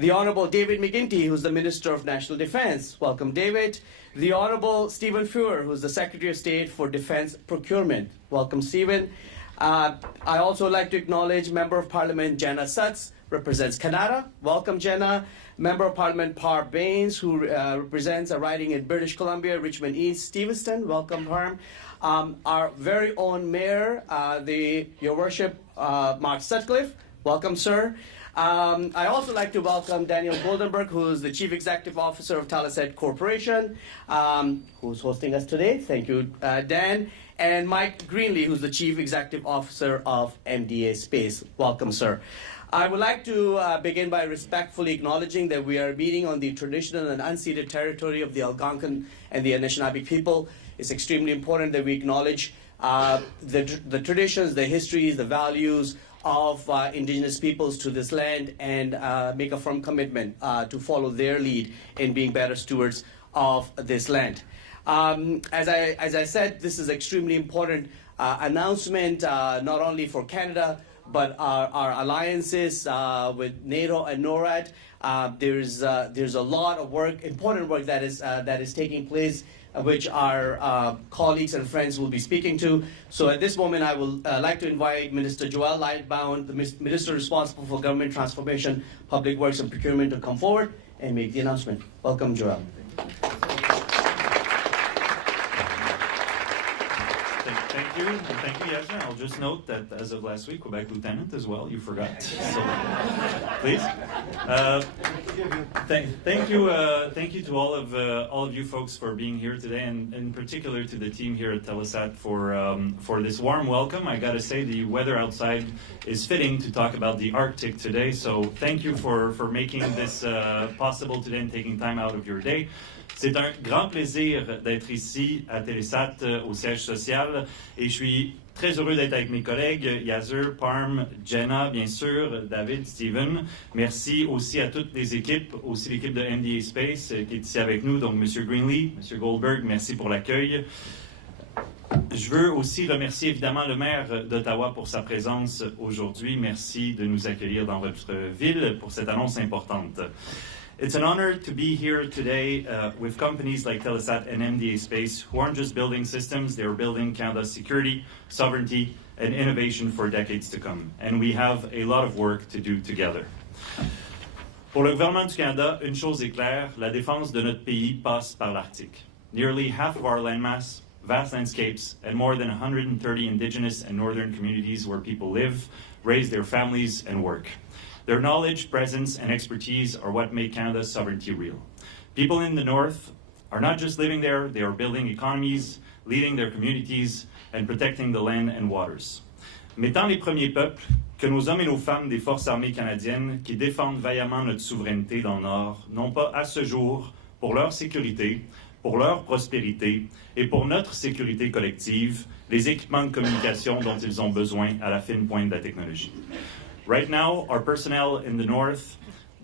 The Honorable David McGuinty, who's the Minister of National Defense. Welcome, David. The Honorable Stephen Fuhr, who's the Secretary of State for Defense Procurement. Welcome, Stephen. I also like to acknowledge Member of Parliament Jenna Sutz, represents Canada. Welcome, Jenna. Member of Parliament Par Baines, who represents a riding in British Columbia, Richmond East, Stevenston. Welcome, Parm. Our very own Mayor, Your Worship, Mark Sutcliffe. Welcome, sir. I also like to welcome Daniel Goldenberg, who is the Chief Executive Officer of Telesat Corporation, who's hosting us today. Thank you, Dan. And Mike Greenlee, who's the Chief Executive Officer of MDA Space. Welcome, sir. I would like to begin by respectfully acknowledging that we are meeting on the traditional and unceded territory of the Algonquin and the Anishinaabe people. It's extremely important that we acknowledge the traditions, the histories, the values of Indigenous peoples to this land and make a firm commitment to follow their lead in being better stewards of this land. As I said, this is extremely important announcement, not only for Canada, but our alliances with NATO and NORAD. There's a lot of work, important work that is taking place, which our colleagues and friends will be speaking to. So at this moment, I will like to invite Minister Joel Lightbound, the Minister responsible for Government Transformation, Public Works and Procurement, to come forward and make the announcement. Welcome, Joel. Thank you, Yasmin. I'll just note that as of last week, Quebec Lieutenant as well. You forgot, so please. Thank you to all of you folks for being here today, and in particular to the team here at Telesat for this warm welcome. I got to say, the weather outside is fitting to talk about the Arctic today. So thank you for making this possible today and taking time out of your day. C'est un grand plaisir d'être ici à Telesat au siège social et je suis très heureux d'être avec mes collègues Yazur, Parm, Jenna, bien sûr, David, Steven. Merci aussi à toutes les équipes, aussi l'équipe de MDA Space qui est ici avec nous, donc M. Greenlee, M. Goldberg, merci pour l'accueil. Je veux aussi remercier évidemment le maire d'Ottawa pour sa présence aujourd'hui. Merci de nous accueillir dans votre ville pour cette annonce importante. It's an honor to be here today with companies like Telesat and MDA Space, who aren't just building systems, they're building Canada's security, sovereignty, and innovation for decades to come. And we have a lot of work to do together. Pour le gouvernement du Canada, une chose est claire, la défense de notre pays passe par l'Arctique. Nearly half of our landmass, vast landscapes, and more than 130 Indigenous and northern communities where people live, raise their families, and work. Their knowledge, presence, and expertise are what make Canada's sovereignty real. People in the North are not just living there, they are building economies, leading their communities, and protecting the land and waters. Mais tant les premiers peuples que nos hommes et nos femmes des Forces armées canadiennes qui défendent vaillamment notre souveraineté dans le Nord n'ont pas à ce jour, pour leur sécurité, pour leur prospérité et pour notre sécurité collective, les équipements de communication dont ils ont besoin à la fine pointe de la technologie. Right now, our personnel in the north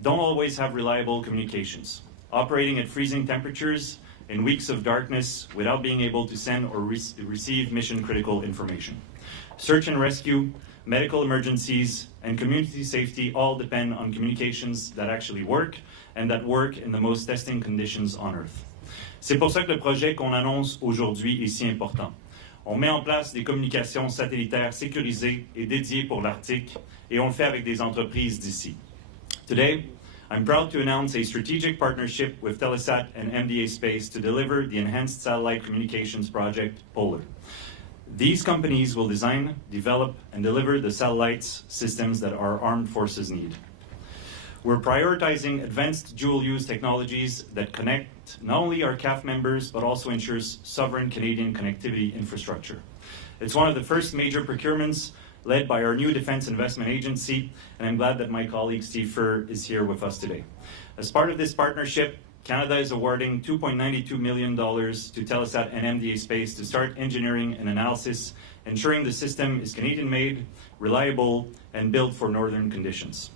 don't always have reliable communications, operating at freezing temperatures in weeks of darkness without being able to send or receive mission-critical information. Search and rescue, medical emergencies, and community safety all depend on communications that actually work and that work in the most testing conditions on Earth. C'est pour ça que le projet qu'on annonce aujourd'hui est si important. On met en place des communications satellitaires sécurisées et dédiées pour l'Arctique, et on le fait avec des entreprises d'ici. Today, I'm proud to announce a strategic partnership with Telesat and MDA Space to deliver the Enhanced Satellite Communications Project, Polar. These companies will design, develop, and deliver the satellites systems that our armed forces need. We're prioritizing advanced dual-use technologies that connect not only our CAF members, but also ensures sovereign Canadian connectivity infrastructure. It's one of the first major procurements led by our new Defence Investment Agency, and I'm glad that my colleague Steve Furr is here with us today. As part of this partnership, Canada is awarding $2.92 million to Telesat and MDA Space to start engineering and analysis, ensuring the system is Canadian-made, reliable, and built for northern conditions.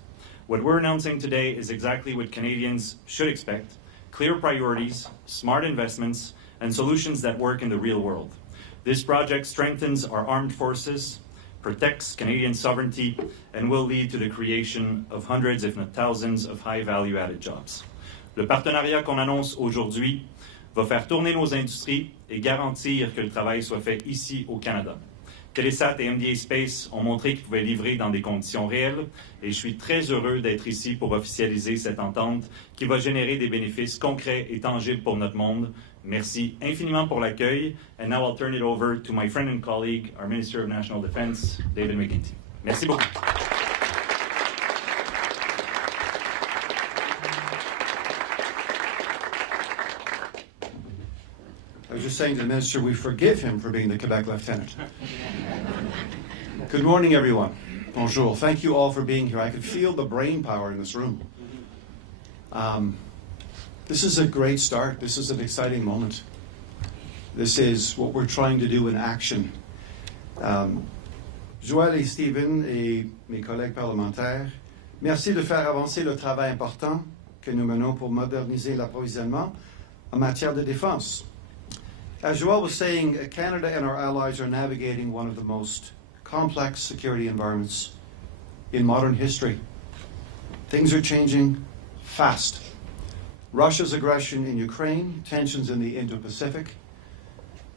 What we're announcing today is exactly what Canadians should expect: clear priorities, smart investments, and solutions that work in the real world. This project strengthens our armed forces, protects Canadian sovereignty, and will lead to the creation of hundreds, if not thousands, of high value-added jobs. Le partenariat qu'on annonce aujourd'hui va faire tourner nos industries et garantir que le travail soit fait ici au Canada. Telesat et MDA Space ont montré qu'ils pouvaient livrer dans des conditions réelles et je suis très heureux d'être ici pour officialiser cette entente qui va générer des bénéfices concrets et tangibles pour notre monde. Merci infiniment pour l'accueil. And now I'll turn it over to my friend and colleague, our Minister of National Defense, David McGuinty. Merci beaucoup. I was just saying to the Minister, we forgive him for being the Quebec Lieutenant. Good morning, everyone. Bonjour. Thank you all for being here. I could feel the brain power in this room. This is a great start. This is an exciting moment. This is what we're trying to do in action. Joël et Stephen et mes collègues parlementaires, merci de faire avancer le travail important que nous menons pour moderniser l'approvisionnement en matière de défense. As Joel was saying, Canada and our allies are navigating one of the most complex security environments in modern history. Things are changing fast. Russia's aggression in Ukraine, tensions in the Indo-Pacific,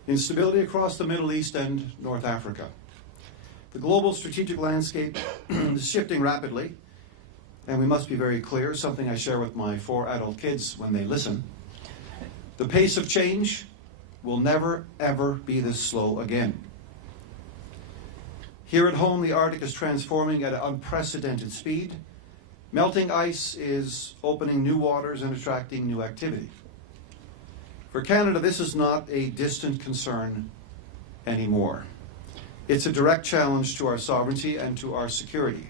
instability across the Middle East and North Africa. The global strategic landscape is shifting rapidly, and we must be very clear, something I share with my 4 adult kids when they listen. The pace of change will never, ever be this slow again. Here at home, the Arctic is transforming at an unprecedented speed. Melting ice is opening new waters and attracting new activity. For Canada, this is not a distant concern anymore. It's a direct challenge to our sovereignty and to our security.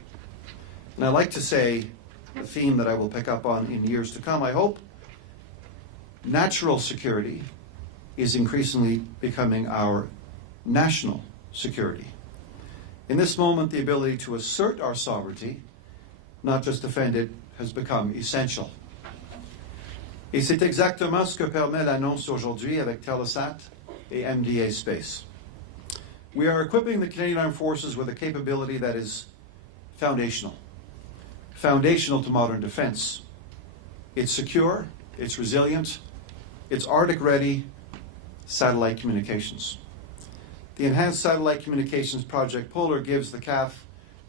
And I like to say, the theme that I will pick up on in years to come, I hope, natural security is increasingly becoming our national security. In this moment, the ability to assert our sovereignty, not just defend it, has become essential. Et c'est exactement ce que permet l'annonce d'aujourd'hui avec Telesat et MDA Space. We are equipping the Canadian Armed Forces with a capability that is foundational to modern defense. It's secure, it's resilient, it's Arctic-ready satellite communications. The Enhanced Satellite Communications Project Polar gives the CAF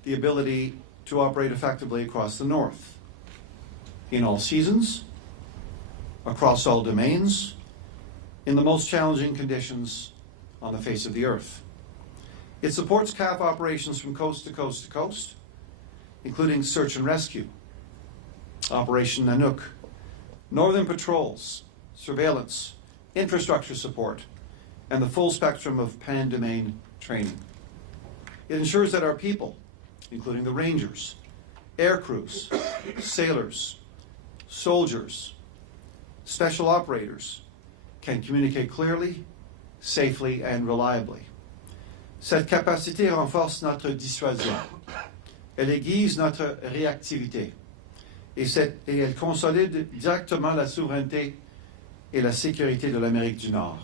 the ability to operate effectively across the North, in all seasons, across all domains, in the most challenging conditions on the face of the Earth. It supports CAF operations from coast to coast to coast, including search and rescue, Operation Nanook, northern patrols, surveillance, infrastructure support, and the full spectrum of pan-domain training. It ensures that our people, including the Rangers, air crews, sailors, soldiers, special operators, can communicate clearly, safely, and reliably. Cette capacité renforce notre dissuasion. Elle aiguise notre réactivité. Et elle consolide directement la souveraineté et la sécurité de l'Amérique du Nord.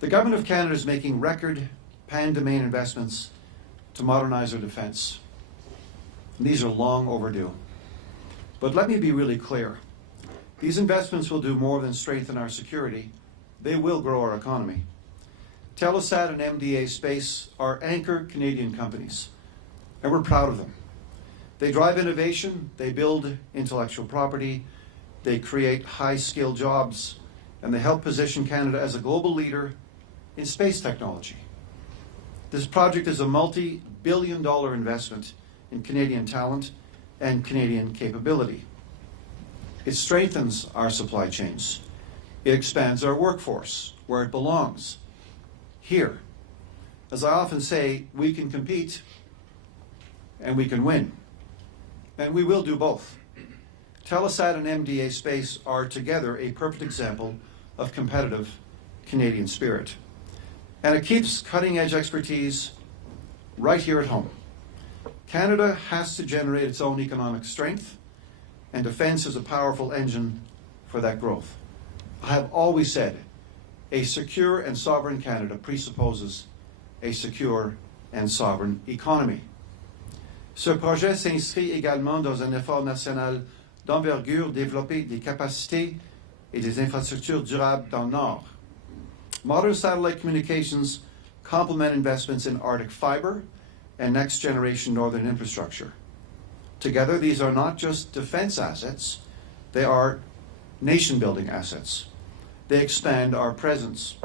The Government of Canada is making record pan-domain investments to modernize our defense. And these are long overdue. But let me be really clear. These investments will do more than strengthen our security. They will grow our economy. Telesat and MDA Space are anchor Canadian companies, and we're proud of them. They drive innovation, they build intellectual property, they create high-skilled jobs, and they help position Canada as a global leader in space technology. This project is a multi-billion-dollar investment in Canadian talent and Canadian capability. It strengthens our supply chains. It expands our workforce where it belongs, here. As I often say, we can compete and we can win. And we will do both. Telesat and MDA Space are together a perfect example of competitive Canadian spirit. And it keeps cutting-edge expertise right here at home. Canada has to generate its own economic strength, and defense is a powerful engine for that growth. I have always said a secure and sovereign Canada presupposes a secure and sovereign economy. Ce projet s'inscrit également dans un effort national d'envergure développer des capacités et des infrastructures durables dans le Nord. Modern satellite communications complement investments in Arctic fiber and next-generation northern infrastructure. Together, these are not just defense assets, they are nation-building assets. They expand our presence.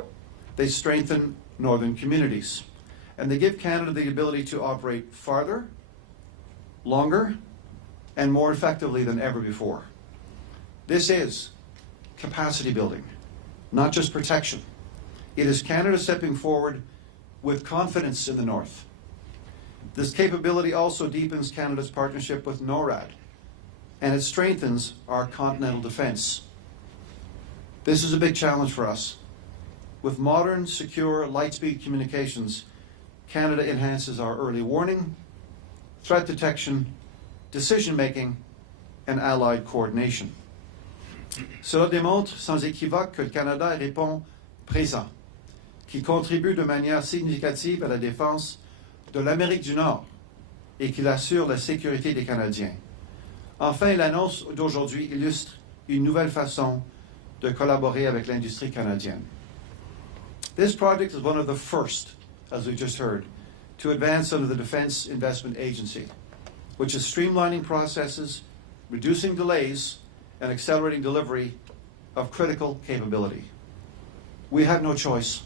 They strengthen northern communities. And they give Canada the ability to operate farther, longer, and more effectively than ever before. This is capacity building, not just protection. It is Canada stepping forward with confidence in the North. This capability also deepens Canada's partnership with NORAD, and it strengthens our continental defense. This is a big challenge for us. With modern, secure, light-speed communications, Canada enhances our early warning, threat detection, decision-making, and allied coordination. Cela démontre sans équivoque que le Canada répond présent, qu'il contribue de manière significative à la défense de l'Amérique du Nord et qu'il assure la sécurité des Canadiens. Enfin, l'annonce d'aujourd'hui illustre une nouvelle façon de collaborer avec l'industrie canadienne. This project is one of the first, as we just heard, to advance under the Defence Investment Agency, which is streamlining processes, reducing delays, and accelerating delivery of critical capability. We have no choice.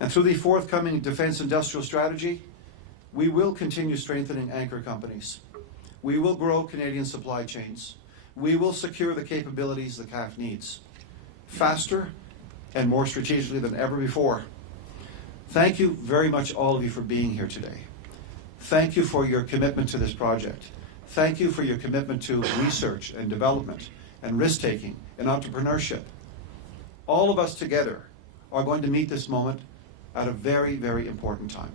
And through the forthcoming Defence Industrial Strategy, we will continue strengthening anchor companies. We will grow Canadian supply chains. We will secure the capabilities the CAF needs, faster and more strategically than ever before. Thank you very much, all of you, for being here today. Thank you for your commitment to this project. Thank you for your commitment to research and development and risk-taking and entrepreneurship. All of us together are going to meet this moment at a very, very important time.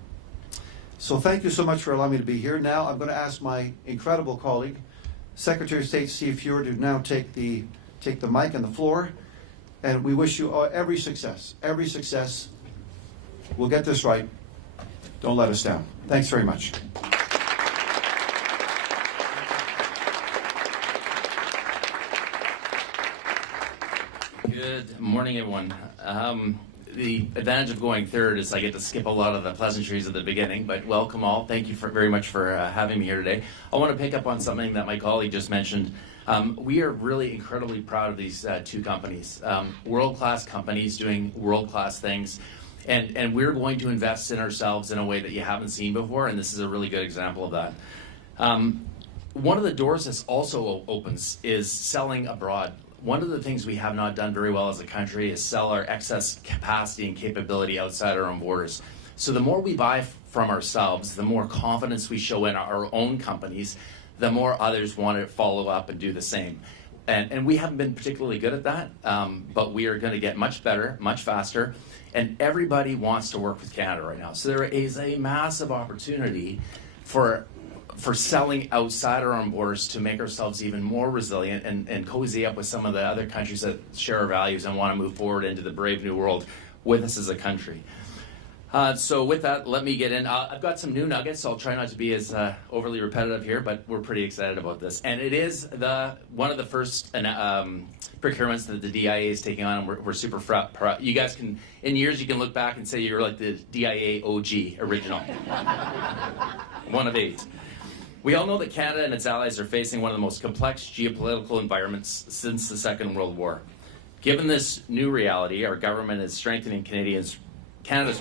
So thank you so much for allowing me to be here. Now I'm going to ask my incredible colleague, Secretary of State Steve Fuhr, to now take the mic and the floor. And we wish you every success. Every success. We'll get this right. Don't let us down. Thanks very much. Good morning, everyone. The advantage of going third is I get to skip a lot of the pleasantries at the beginning, but welcome all. Thank you very much for having me here today. I want to pick up on something that my colleague just mentioned. We are really incredibly proud of these two companies, world-class companies doing world-class things, and we're going to invest in ourselves in a way that you haven't seen before, and this is a really good example of that. One of the doors this also opens is selling abroad. One of the things we have not done very well as a country is sell our excess capacity and capability outside our own borders. So the more we buy from ourselves, the more confidence we show in our own companies, the more others want to follow up and do the same. And we haven't been particularly good at that, but we are going to get much better, much faster, and everybody wants to work with Canada right now. So there is a massive opportunity for selling outside our own borders to make ourselves even more resilient and cozy up with some of the other countries that share our values and want to move forward into the brave new world with us as a country. So with that, let me get in. I've got some new nuggets, so I'll try not to be as overly repetitive here, but we're pretty excited about this. And it is one of the first procurements that the DIA is taking on, and we're super proud. You guys can, in years, you can look back and say you're like the DIA OG original. One of 8. We all know that Canada and its allies are facing one of the most complex geopolitical environments since the Second World War. Given this new reality, our government is strengthening Canada's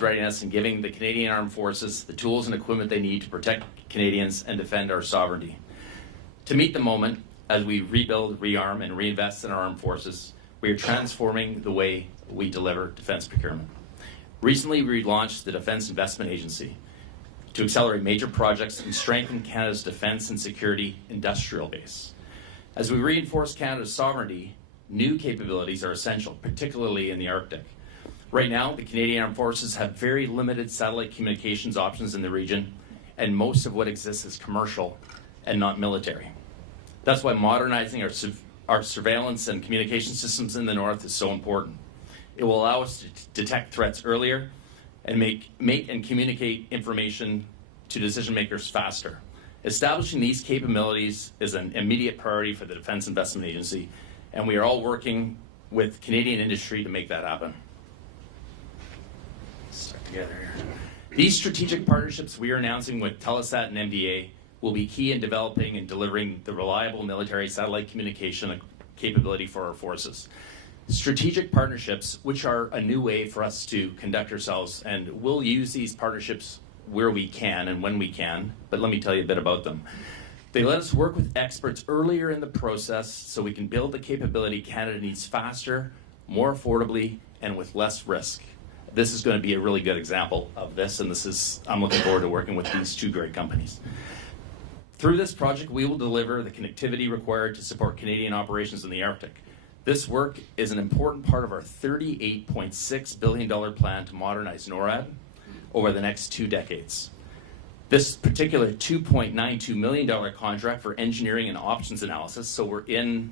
readiness and giving the Canadian Armed Forces the tools and equipment they need to protect Canadians and defend our sovereignty. To meet the moment, as we rebuild, rearm, and reinvest in our armed forces, we are transforming the way we deliver defense procurement. Recently, we launched the Defence Investment Agency to accelerate major projects and strengthen Canada's defence and security industrial base. As we reinforce Canada's sovereignty, new capabilities are essential, particularly in the Arctic. Right now, the Canadian Armed Forces have very limited satellite communications options in the region, and most of what exists is commercial and not military. That's why modernizing our surveillance and communication systems in the north is so important. It will allow us to detect threats earlier and make and communicate information to decision makers faster. Establishing these capabilities is an immediate priority for the Defence Investment Agency, and we are all working with Canadian industry to make that happen. Stuck together here. These strategic partnerships we are announcing with Telesat and MDA will be key in developing and delivering the reliable military satellite communication capability for our forces. Strategic partnerships, which are a new way for us to conduct ourselves, and we'll use these partnerships where we can and when we can, but let me tell you a bit about them. They let us work with experts earlier in the process so we can build the capability Canada needs faster, more affordably, and with less risk. This is going to be a really good example of this, and I'm looking forward to working with these two great companies. Through this project, we will deliver the connectivity required to support Canadian operations in the Arctic. This work is an important part of our $38.6 billion plan to modernize NORAD over the next 2 decades. This particular $2.92 million contract for engineering and options analysis, so we're in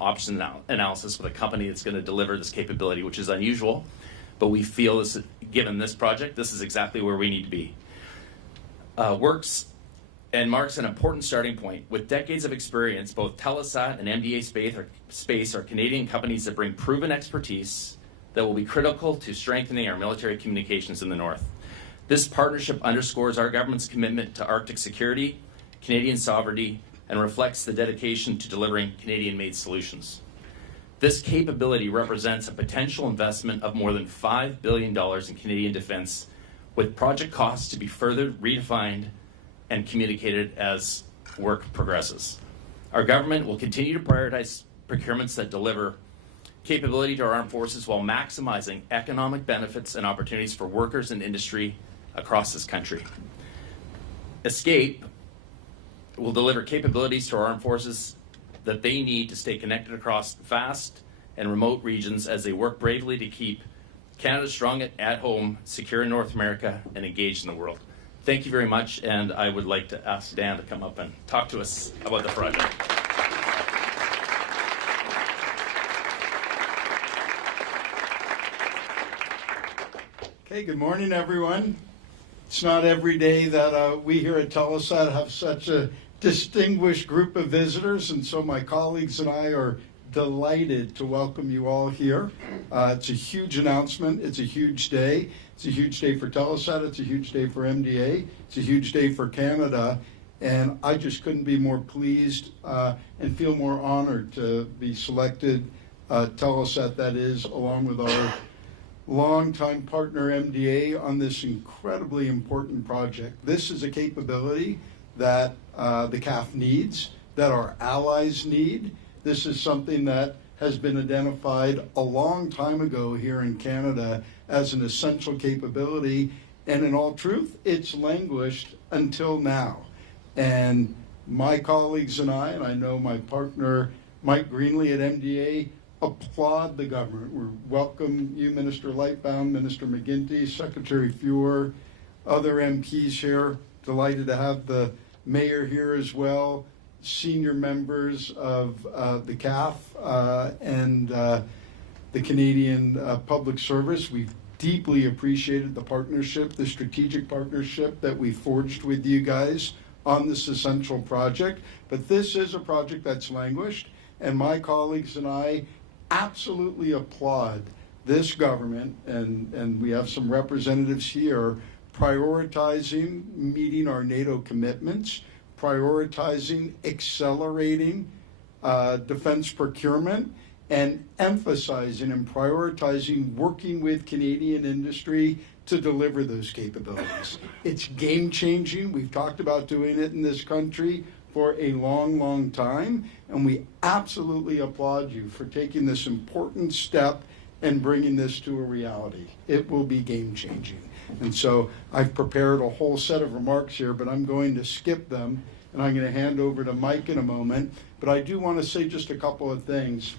option analysis with a company that's going to deliver this capability, which is unusual, but we feel this, given this project, this is exactly where we need to be. Works and marks an important starting point. With decades of experience, both Telesat and MDA Space are Canadian companies that bring proven expertise that will be critical to strengthening our military communications in the North. This partnership underscores our government's commitment to Arctic security, Canadian sovereignty, and reflects the dedication to delivering Canadian-made solutions. This capability represents a potential investment of more than $5 billion in Canadian defence, with project costs to be further redefined and communicated as work progresses. Our government will continue to prioritize procurements that deliver capability to our armed forces while maximizing economic benefits and opportunities for workers and industry across this country. ESCAPE will deliver capabilities to our armed forces that they need to stay connected across vast and remote regions as they work bravely to keep Canada strong at home, secure in North America, and engaged in the world. Thank you very much, and I would like to ask Dan to come up and talk to us about the project. Okay, good morning, everyone. It's not every day that we here at Telesat have such a distinguished group of visitors, and so my colleagues and I are delighted to welcome you all here. It's a huge announcement. It's a huge day. It's a huge day for Telesat. It's a huge day for MDA. It's a huge day for Canada. And I just couldn't be more pleased and feel more honored to be selected, Telesat that is, along with our longtime partner MDA on this incredibly important project. This is a capability that the CAF needs, that our allies need. This is something that has been identified a long time ago here in Canada as an essential capability, and in all truth, it's languished until now. And my colleagues and I know my partner Mike Greenlee at MDA, applaud the government. We welcome you, Minister Lightbound, Minister McGuinty, Secretary Feuer, other MPs here. Delighted to have the Mayor here as well, senior members of the CAF and the Canadian Public Service. We've deeply appreciated the partnership, the strategic partnership that we forged with you guys on this essential project. But this is a project that's languished, and my colleagues and I absolutely applaud this government, and we have some representatives here, prioritizing meeting our NATO commitments, prioritizing accelerating defense procurement, and emphasizing and prioritizing working with Canadian industry to deliver those capabilities. It's game-changing. We've talked about doing it in this country for a long, long time, and we absolutely applaud you for taking this important step and bringing this to a reality. It will be game-changing. And so I've prepared a whole set of remarks here, but I'm going to skip them, and I'm going to hand over to Mike in a moment. But I do want to say just a couple of things.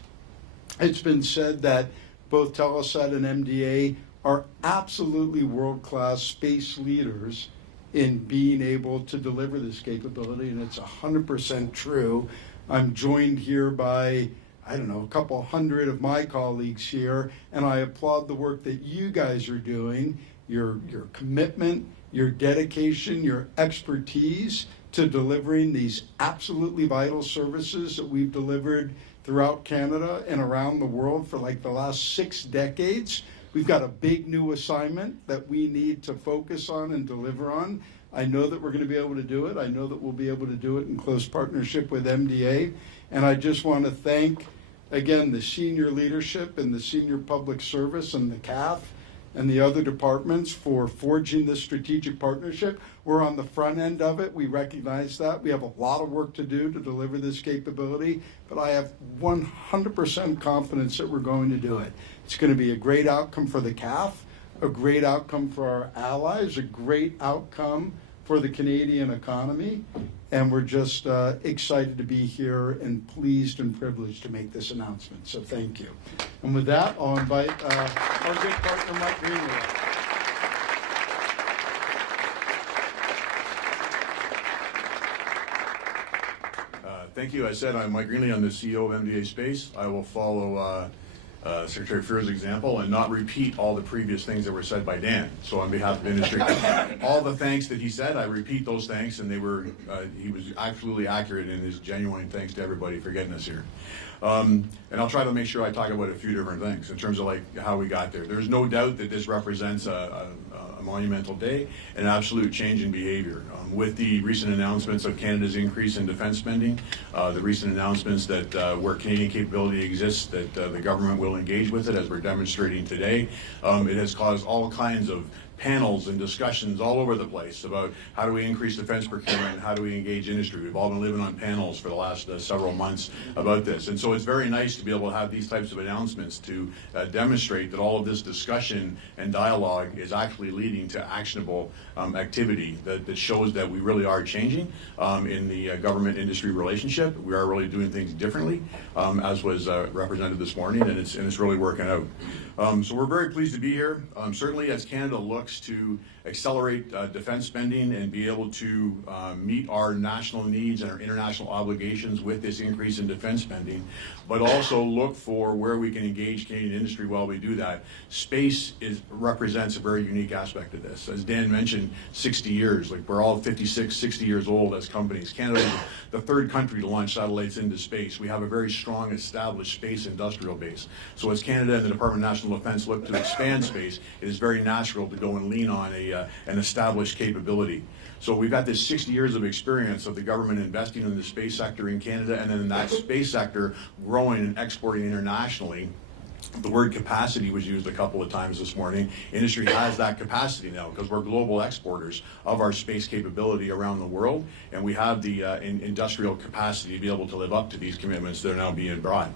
It's been said that both Telesat and MDA are absolutely world-class space leaders in being able to deliver this capability, and it's 100% true. I'm joined here by, a couple hundred of my colleagues here, and I applaud the work that you guys are doing your commitment, your dedication, your expertise to delivering these absolutely vital services that we've delivered throughout Canada and around the world for like the last 6 decades. We've got a big new assignment that we need to focus on and deliver on. I know that we're going to be able to do it. I know that we'll be able to do it in close partnership with MDA. And I just want to thank, again, the senior leadership and the senior public service and the CAF and the other departments for forging this strategic partnership. We're on the front end of it. We recognize that. We have a lot of work to do to deliver this capability, but I have 100% confidence that we're going to do it. It's going to be a great outcome for the CAF, a great outcome for our allies, a great outcome for the Canadian economy, and we're just excited to be here and pleased and privileged to make this announcement. So thank you. And with that, I'll invite our good partner, Mike Greenlee. Thank you. I said I'm Mike Greenlee. I'm the CEO of MDA Space. I will follow Secretary Feur's example and not repeat all the previous things that were said by Dan. So on behalf of industry, all the thanks that he said, I repeat those thanks, and they were he was absolutely accurate in his genuine thanks to everybody for getting us here. And I'll try to make sure I talk about a few different things in terms of like how we got there. There's no doubt that this represents a monumental day, an absolute change in behavior. With the recent announcements of Canada's increase in defense spending, the recent announcements that where Canadian capability exists, that the government will engage with it, as we're demonstrating today, it has caused all kinds of panels and discussions all over the place about how do we increase defense procurement, how do we engage industry. We've all been living on panels for the last several months about this. And so it's very nice to be able to have these types of announcements to demonstrate that all of this discussion and dialogue is actually leading to actionable activity that shows that we really are changing in the government-industry relationship. We are really doing things differently, as was represented this morning, and it's really working out. So we're very pleased to be here. Certainly as Canada looks to accelerate defense spending and be able to meet our national needs and our international obligations with this increase in defense spending, but also look for where we can engage Canadian industry while we do that. Space represents a very unique aspect of this. As Dan mentioned, 60 years, like we're all 56, 60 years old as companies. Canada is the third country to launch satellites into space. We have a very strong established space industrial base. So as Canada and the Department of National Defense look to expand space, it is very natural to go and lean on an established capability. So we've got this 60 years of experience of the government investing in the space sector in Canada, and then in that space sector growing and exporting internationally. The word capacity was used a couple of times this morning. Industry has that capacity now because we're global exporters of our space capability around the world, and we have the industrial capacity to be able to live up to these commitments that are now being brought.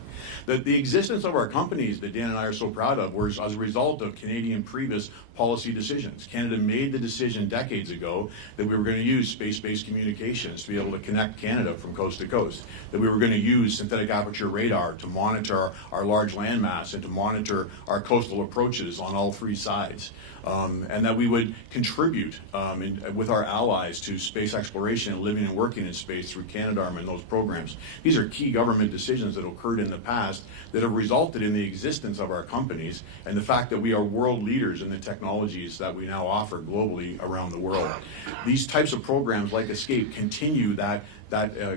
The existence of our companies that Dan and I are so proud of was as a result of Canadian previous policy decisions. Canada made the decision decades ago that we were going to use space-based communications to be able to connect Canada from coast to coast, that we were going to use synthetic aperture radar to monitor our large landmass and to monitor our coastal approaches on all three sides, and that we would contribute with our allies to space exploration and living and working in space through Canadarm and those programs. These are key government decisions that occurred in the past that have resulted in the existence of our companies and the fact that we are world leaders in the technologies that we now offer globally around the world. These types of programs like ESCAPE continue that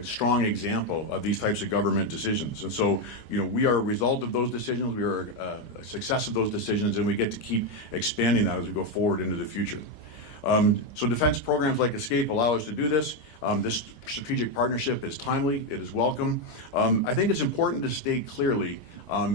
strong example of these types of government decisions. And so, we are a result of those decisions, we are a success of those decisions, and we get to keep expanding that as we go forward into the future. So defense programs like ESCAPE allow us to do this. This strategic partnership is timely, it is welcome. I think it's important to state clearly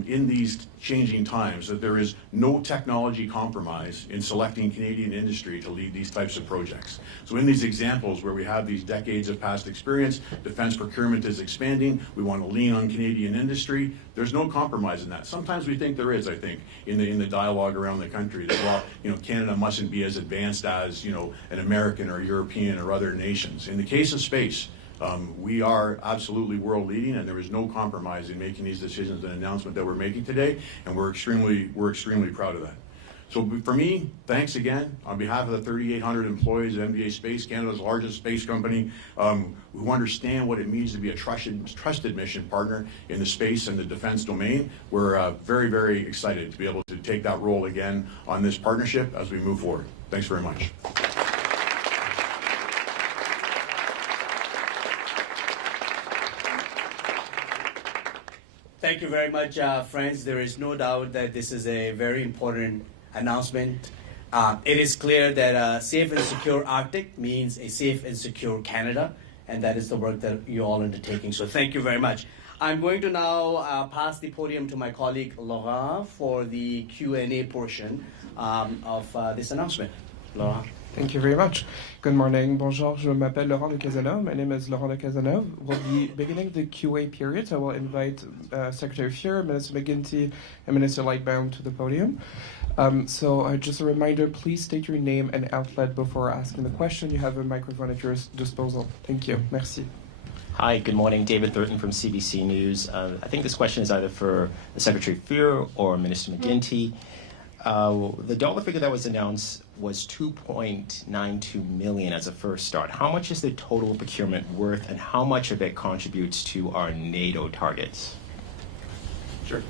in these changing times that there is no technology compromise in selecting Canadian industry to lead these types of projects. So in these examples where we have these decades of past experience, defense procurement is expanding, we want to lean on Canadian industry, there's no compromise in that. Sometimes we think there is, I think, in the dialogue around the country that, well, Canada mustn't be as advanced as, an American or European or other nations. In the case of space, we are absolutely world leading, and there is no compromise in making these decisions and announcement that we're making today, and we're extremely proud of that. So for me, thanks again on behalf of the 3,800 employees of MDA Space, Canada's largest space company, who understand what it means to be a trusted mission partner in the space and the defense domain. We're very, very excited to be able to take that role again on this partnership as we move forward. Thanks very much. Thank you very much, friends. There is no doubt that this is a very important announcement. It is clear that a safe and secure Arctic means a safe and secure Canada, and that is the work that you're all undertaking. So thank you very much. I'm going to now pass the podium to my colleague Laurent for the Q&A portion of this announcement. Laurent. Thank you very much. Good morning. Bonjour, je m'appelle Laurent de Cazeneuve. My name is Laurent de Cazeneuve. We'll be beginning the QA period. I will invite Secretary Fuhr, Minister McGuinty, and Minister Lightbound to the podium. So just a reminder, please state your name and outlet before asking the question. You have a microphone at your disposal. Thank you. Merci. Hi, good morning. David Thurton from CBC News. I think this question is either for the Secretary Fuhr or Minister McGuinty. The dollar figure that was announced was $2.92 million as a first start. How much is the total procurement worth, and how much of it contributes to our NATO targets? Sure.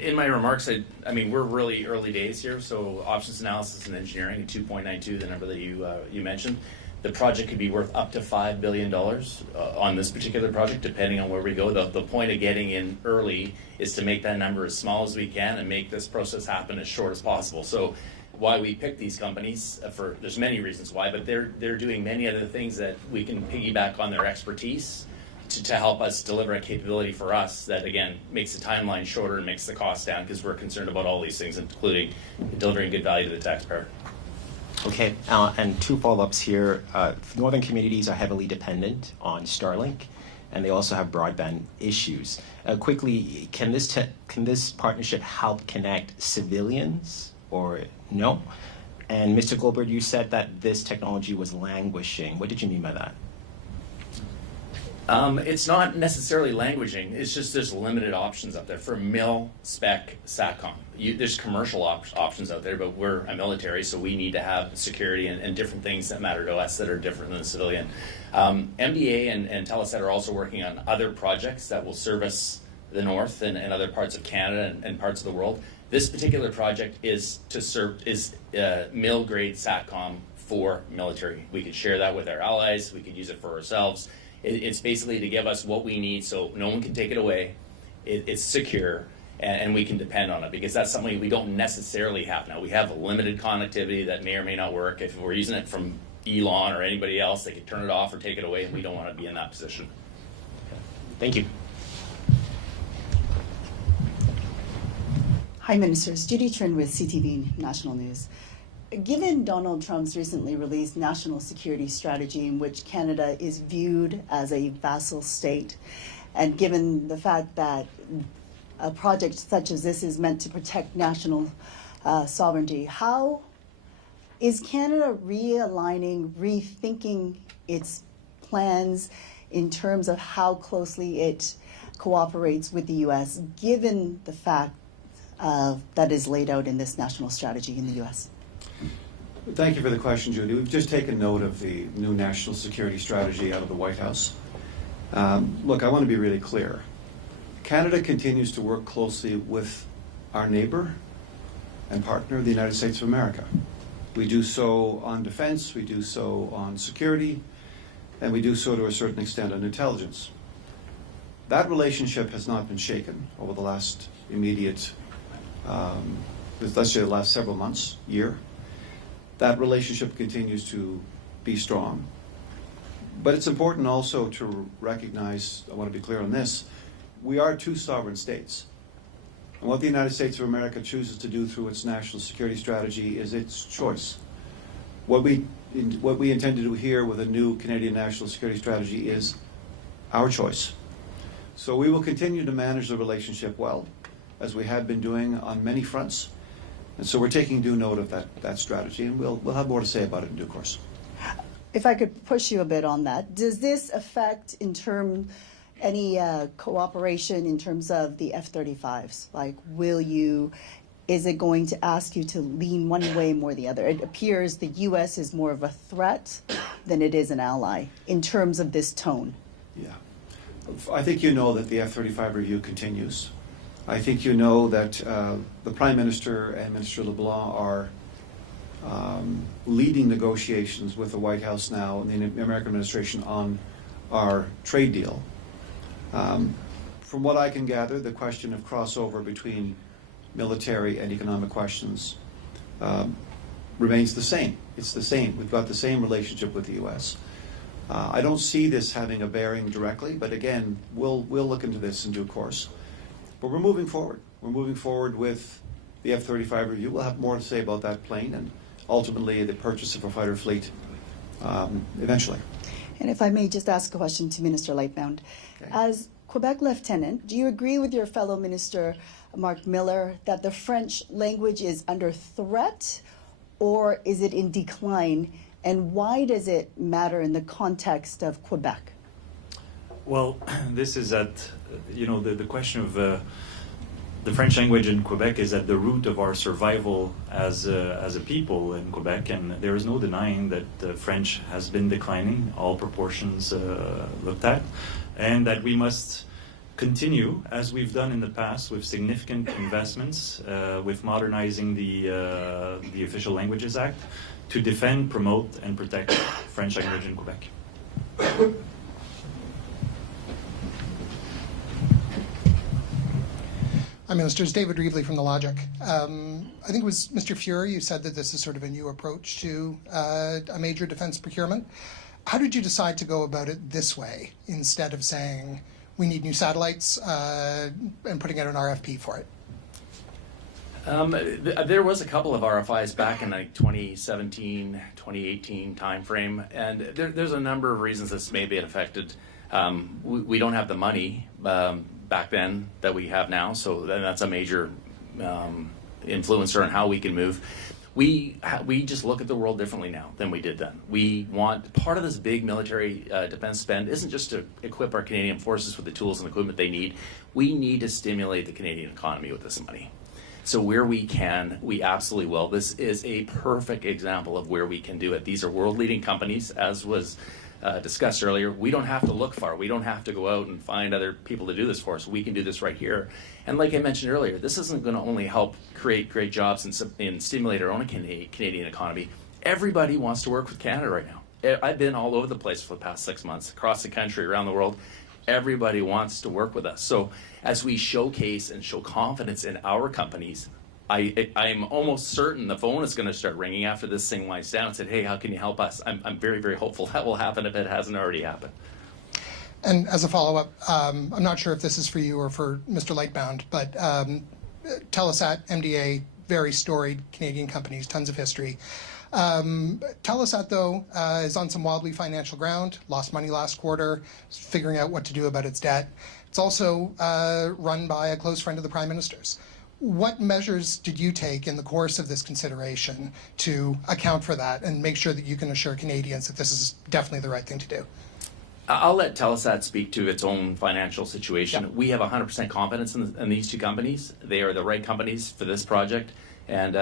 In my remarks, I mean, we're really early days here, so options analysis and engineering, 2.92, the number that you mentioned. The project could be worth up to $5 billion on this particular project, depending on where we go. The point of getting in early is to make that number as small as we can and make this process happen as short as possible. So why we pick these companies, there's many reasons why, but they're doing many other things that we can piggyback on their expertise to help us deliver a capability for us that, again, makes the timeline shorter and makes the cost down, because we're concerned about all these things, including delivering good value to the taxpayer. Okay, and two follow-ups here. Northern communities are heavily dependent on Starlink, and they also have broadband issues. Quickly, can this partnership help connect civilians, or no? And Mr. Goldberg, you said that this technology was languishing. What did you mean by that? It's not necessarily languishing. It's just there's limited options out there for mil-spec SATCOM. There's commercial options out there, but we're a military, so we need to have security and different things that matter to us that are different than the civilian. MDA and Telesat are also working on other projects that will service the North and other parts of Canada and parts of the world. This particular project is to serve mil-grade SATCOM for military. We could share that with our allies. We could use it for ourselves. It's basically to give us what we need so no one can take it away. It's secure, and we can depend on it, because that's something we don't necessarily have now. We have limited connectivity that may or may not work. If we're using it from Elon or anybody else, they could turn it off or take it away, and we don't want to be in that position. Thank you. Hi, Ministers. Judy Trin with CTV National News. Given Donald Trump's recently released national security strategy, in which Canada is viewed as a vassal state, and given the fact that a project such as this is meant to protect national sovereignty, how is Canada realigning, rethinking its plans in terms of how closely it cooperates with the U.S., given the fact that is laid out in this national strategy in the U.S.? Thank you for the question, Judy. We've just taken note of the new national security strategy out of the White House. Look, I want to be really clear. Canada continues to work closely with our neighbor and partner, the United States of America. We do so on defense, we do so on security, and we do so to a certain extent on intelligence. That relationship has not been shaken over the last immediate, let's say the last several months, year. That relationship continues to be strong. But it's important also to recognize, I want to be clear on this, we are two sovereign states. And what the United States of America chooses to do through its national security strategy is its choice. What we intend to do here with a new Canadian national security strategy is our choice. So we will continue to manage the relationship well, as we have been doing on many fronts. And so we're taking due note of that strategy, and we'll have more to say about it in due course. If I could push you a bit on that, does this affect any cooperation in terms of the F-35s? Like, will you is it going to ask you to lean one way more the other? It appears the U.S. is more of a threat than it is an ally in terms of this tone. Yeah. I think you know that the F-35 review continues. I think you know that the Prime Minister and Minister LeBlanc are leading negotiations with the White House now and the American administration on our trade deal. From what I can gather, the question of crossover between military and economic questions remains the same. It's the same. We've got the same relationship with the U.S. I don't see this having a bearing directly, but again, we'll look into this in due course. But we're moving forward. We're moving forward with the F-35 review. We'll have more to say about that plane and ultimately the purchase of a fighter fleet eventually. And if I may just ask a question to Minister Lightbound. Okay. As Quebec Lieutenant, do you agree with your fellow Minister, Marc Miller, that the French language is under threat or is it in decline? And why does it matter in the context of Quebec? Well, this is at, the question of the French language in Quebec is at the root of our survival as a people in Quebec, and there is no denying that French has been declining, all proportions looked at, and that we must continue, as we've done in the past, with significant investments, with modernizing the Official Languages Act, to defend, promote, and protect French language in Quebec. Hi, Ministers. David Reevely from The Logic. I think it was Mr. Fury, you said that this is sort of a new approach to a major defense procurement. How did you decide to go about it this way instead of saying we need new satellites and putting out an RFP for it? There was a couple of RFIs back in like 2017, 2018 timeframe, and there's a number of reasons this may be affected. We don't have the money back then that we have now, so that's a major influencer on how we can move. We just look at the world differently now than we did then. We want part of this big military defense spend isn't just to equip our Canadian forces with the tools and equipment they need. We need to stimulate the Canadian economy with this money. So where we can, we absolutely will. This is a perfect example of where we can do it. These are world-leading companies, as was discussed earlier. We don't have to look far. We don't have to go out and find other people to do this for us. We can do this right here. And like I mentioned earlier, this isn't going to only help create great jobs and stimulate our own Canadian economy. Everybody wants to work with Canada right now. I've been all over the place for the past 6 months, across the country, around the world. Everybody wants to work with us. So as we showcase and show confidence in our companies, I'm almost certain the phone is going to start ringing after this thing winds down and said, hey, how can you help us? I'm very, very hopeful that will happen if it hasn't already happened. And as a follow-up, I'm not sure if this is for you or for Mr. Lightbound, but Telesat, MDA, very storied Canadian companies, tons of history. Telesat, though, is on some wobbly financial ground, lost money last quarter, figuring out what to do about its debt. It's also run by a close friend of the Prime Minister's. What measures did you take in the course of this consideration to account for that and make sure that you can assure Canadians that this is definitely the right thing to do? I'll let Telesat speak to its own financial situation. Yep. We have 100% confidence in these two companies. They are the right companies for this project. And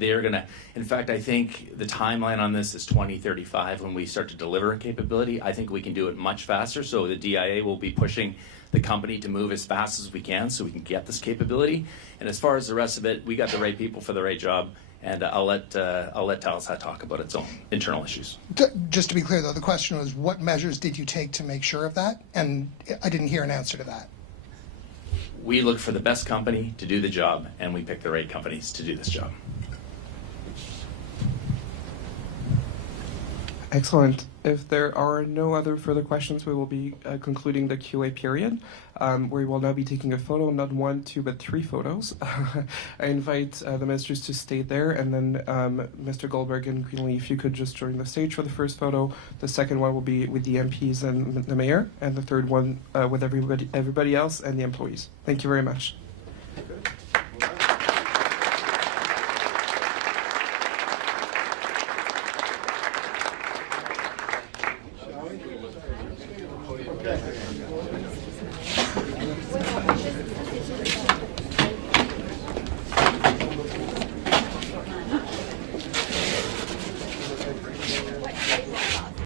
they are going to, in fact, I think the timeline on this is 2035 when we start to deliver a capability. I think we can do it much faster. So the DIA will be pushing the company to move as fast as we can so we can get this capability. And as far as the rest of it, we got the right people for the right job. And I'll let Telesat talk about its own internal issues. Just to be clear, though, the question was, what measures did you take to make sure of that? And I didn't hear an answer to that. We look for the best company to do the job, and we pick the right companies to do this job. Excellent. If there are no other further questions, we will be concluding the QA period, where we will now be taking a photo, not 1, 2, but 3 photos. I invite the ministers to stay there, and then Mr. Goldberg and Greenlee, if you could just join the stage for the first photo. The second one will be with the MPs and the mayor, and the third one with everybody else and the employees. Thank you very much.